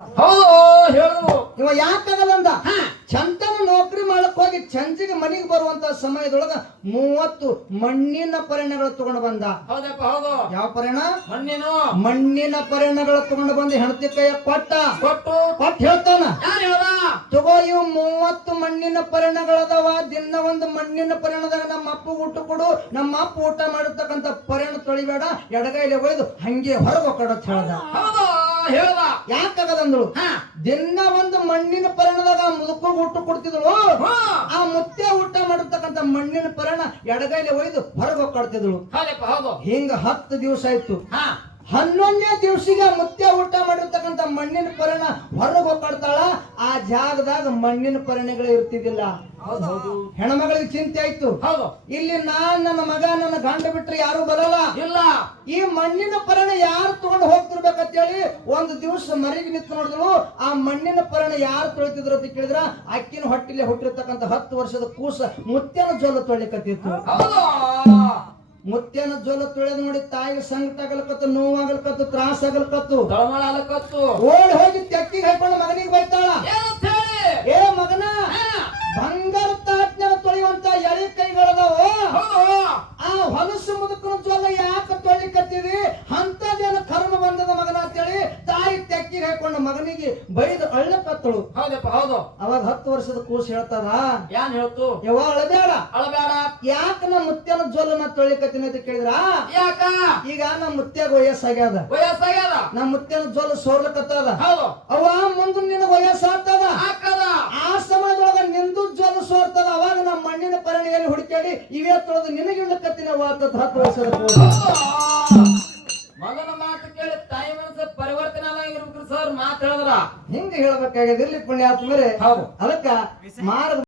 ಹೌದು ಹೇಳು. ಇವ ಯಾಕಾಗಲ್ಲ ಅಂದ ಚಂತನ ನೌಕರಿ ಮಾಡಕ್ ಹೋಗಿ ಚಂಚಿಗೆ ಮನೆಗೆ ಬರುವಂತ ಸಮಯದೊಳಗ 30 ಮಣ್ಣಿನ ಪರಿಣಗಳು ತಗೊಂಡು ಬಂದ. ಹೌದಪ್ಪ ಹೌದು. ಯಾವ ಪರಿಣ? ಮಣ್ಣಿನ ಪರಿಣಗಳು ತಗೊಂಡು ಬಂದು ಹೆಂಡತಿ ಕೈಯ ಕೊಟ್ಟು ಹೇಳ್ತಾನ, ಯಾರು ಹೇಳ್ದ? ತಗೋ ಇವು 30 ಮಣ್ಣಿನ ಪರಿಣಗಳದಾವ. ದಿನ ಒಂದು ಮಣ್ಣಿನ ಪರಿಣದಾಗ ನಮ್ಮ ಅಪ್ಪ ಊಟ ಕೊಡು, ನಮ್ಮ ಅಪ್ಪ ಊಟ ಮಾಡಿರ್ತಕ್ಕಂಥ ಪರಿಣ ತೊಳಿಬೇಡ, ಎಡಗೈಲೆ ಒಯ್ದು ಹಂಗೆ ಹೊರಗೆ ಕೊಡತ್ ಹೇಳ್ದ. ಹೇಳ್ದ ಯಾಕಾಗದಂದ್ರು, ದಿನ ಒಂದು ಮಣ್ಣಿನ ಪರಿಣದಾಗ ಮುದುಕ ಊಟ ಕೊಡ್ತಿದ್ಳು, ಆ ಮುತ್ತೆ ಊಟ ಮಾಡಿರ್ತಕ್ಕಂಥ ಮಣ್ಣಿನ ಪರಿಣ ಎಡಗೈಲೆ ಒಯ್ದು ಹೊರಗೆ ಕೊಡ್ತಿದ್ಳು. ಹಿಂಗ 10 ದಿವಸ ಆಯ್ತು. 11ನೇ ದಿವಸಿಗೆ ಮುತ್ತೆ ಊಟ ಮಾಡಿರ್ತಕ್ಕಂಥ ಮಣ್ಣಿನ ಪರಿಣ ಹೊರಗೆ ಹೋಗ್ತಾಳ. ಆ ಜಾಗದಾಗ ಮಣ್ಣಿನ ಪರಿಣಗಳು ಇರ್ತಿದ್ದಿಲ್ಲ. ಹೆಣ್ಮಗಳಿಗೆ ಚಿಂತೆ ಆಯ್ತು. ಇಲ್ಲಿ ನನ್ನ ಮಗ ನನ್ನ ಗಂಡ ಬಿಟ್ರೆ ಯಾರು ಬರಲ್ಲ, ಇಲ್ಲ ಈ ಮಣ್ಣಿನ ಪರಿಣ ಯಾರು ತಗೊಂಡು ಹೋಗ್ತಿರ್ಬೇಕಂತ ಹೇಳಿ ಒಂದು ದಿವಸ ಮರಿಗೆ ನಿಂತು ನೋಡಿದ್ರು. ಆ ಮಣ್ಣಿನ ಪರಿಣ ಯಾರು ತೊಳಿತಿದ್ರು ಅಂತ ಕೇಳಿದ್ರ, ಅಕ್ಕಿನ ಹೊಟ್ಟಿಲೆ ಹುಟ್ಟಿರ್ತಕ್ಕಂಥ 10 ವರ್ಷದ ಕೂಸ ಮುತ್ಯನ ಜೋಲ ತೊಳಿಕತ್ತಿತ್ತು. ಮುತ್ಯನ ಜೋಲ ತೊಳೆದು ನೋಡಿ ತಾಯಿಗೆ ಸಂಕಟ ಆಗಲ್ಕತ್ತು, ನೋವಾಗಲ್ಕತ್ತು, ತ್ರಾಸ ಆಗಲ್ಕತ್ತು, ಓಡಿ ಹೋಗಿ ತೆಕ್ಕಿಗೆ ಹಾಕೊಂಡು ಮಗನಿಗೆ ಬೈತಾಳ, ಏ ಮಗನ ಬಂಗಾರ ತಾಟ್ನ ತೊಳೆಯುವಂತ ಎಳೆ ಕೈಗಳದಾವ, ಆ ಹೊಲಸು ಮುದುಕನ ಜೋಲ ಯಾಕೆ ತೊಳಿಕತ್ತಿದಿ, ಅಂತದೇನ ಕರ್ಮ ಬಂದದ ಮಗನ ಅಂತೇಳಿ ತಾಯಿ ತೆಕ್ಕಿಗೆ ಹಾಕೊಂಡು ಮಗನಿಗೆ ಬೈದು ಅಳ್ಳಕತ್ತಳು. ಅವಾಗ 10 ವರ್ಷದ ಕೂಸು ಹೇಳ್ತದ, ಏನ್ ಹೇಳ್ತು? ಯವ್ವ ಅಳಬೇಡ, ಯಾಕ ನಮ್ಮ ಮುತ್ಯನ ಜೋಲನ್ನ ತೊಳಿಕತ್ತೀನಿ ಅಂತ ಕೇಳಿದ್ರ, ಯಾಕ ಈಗ ನಮ್ಮ ಮುತ್ಯಾಗ ವಯಸ್ಸಾಗ್ಯದ, ನಮ್ಮ ಮುತ್ಯನ ಜೋಲ ಸೋರ್ಲಕತ್ತದ, ಅವ ಮುಂದೆ ನಿನ್ನ ವಯಸ್ಸಾಗ್ತದ, ಆ ಸಮಯದೊಳಗ ನಿಂದು ಜೋಲ ಸೋರ್ತದ. ಅವಾಗ ನಮ್ಮ ಮಣ್ಣಿನ ಪರಿಣಿಯಲ್ಲಿ ಹುಡುಕಾಡಿ ಇವೇ ತೊಳೆದು ನಿನಗೆ ಇಳ್ಳಕತ್ತೀನಿ ಅವ 10 ವರ್ಷದ ಕೂಸು. ಮಗನ ಮಾತು ಕೇಳಿ ತಾಯಿ ಮನಸ್ಸು ಪರಿವರ್ತನೆ ಆಗಿರ್ಬೇಕು ಸರ್. ಮಾತು ಹೇಳಿದ್ರ ಹಿಂಗ ಹೇಳ್ಬೇಕಾಗಿದೆ. ಇಲ್ಲಿ ಪುಣ್ಯಾತ್ಮರೇ, ಅದಕ್ಕ ಮಾರ್ಗ